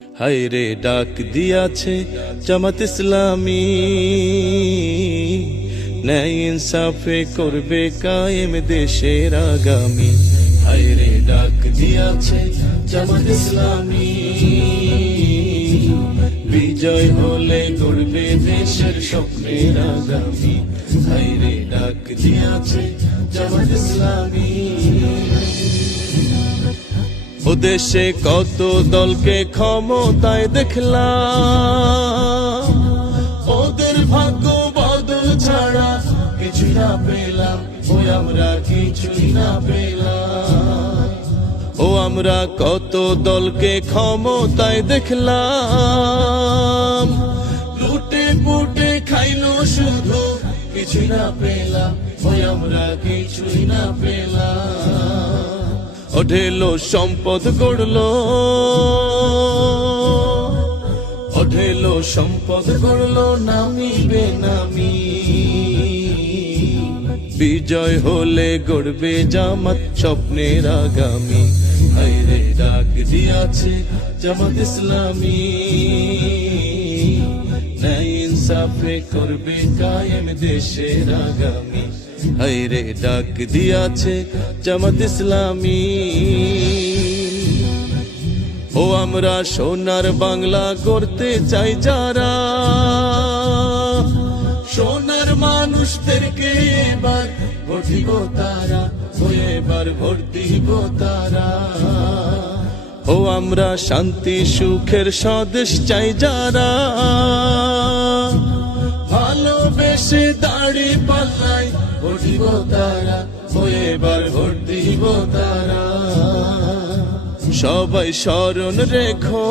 হায় রে ডাক দিয়াছে জামাত ইসলামী, ন্যায় ইনসাফে করবে কায়েম দেশের আগামী। হায় রে ডাক দিয়াছে জামাত ইসলামী, বিজয় হলে গড়বে দেশের স্বপ্নের আগামী। হায় রে ডাক দিয়াছে জামাত ইসলামী। ও দেশে কত দলকে ক্ষমতায় দেখলাম, ওদের ভাগ্য বদল ছাড়া কিছু না পেলাম, ওই আমরা কিছুই না পেলাম। ও আমরা কত দলকে ক্ষমতায় দেখলাম, লুটে পুটে খাইলো শুধু, কিছুই না পেলাম, ওই আমরা কিছুই না পেলাম। ওঢেলো সম্পদ গড়লো, ওঢেলো সম্পদ গড়লো নামি বেনামি। বিজয় হলে গড়বে জামাত স্বপ্নের আগামী। হায় রে ডাক দিয়াছে জামাত ইসলামী, ন্যায় ইনসাফে করবে কায়েম দেশের আগামী। হায় রে ডাক দিয়াছে জামাত ইসলামী। ও আমরা সোনার বাংলা করতে চাই যারা, সোনার মানুষদেরকে এবার ভোট দিব তারা, ও এবার ভোট দিব তারা। ও আমরা শান্তি সুখের স্বদেশ চাই যারা, ভালোবেসে দাড়ি পাল্লাই ভোট দিব তারা, ও এবার ভোট দিব তারা। সবাই স্মরণ রেখো,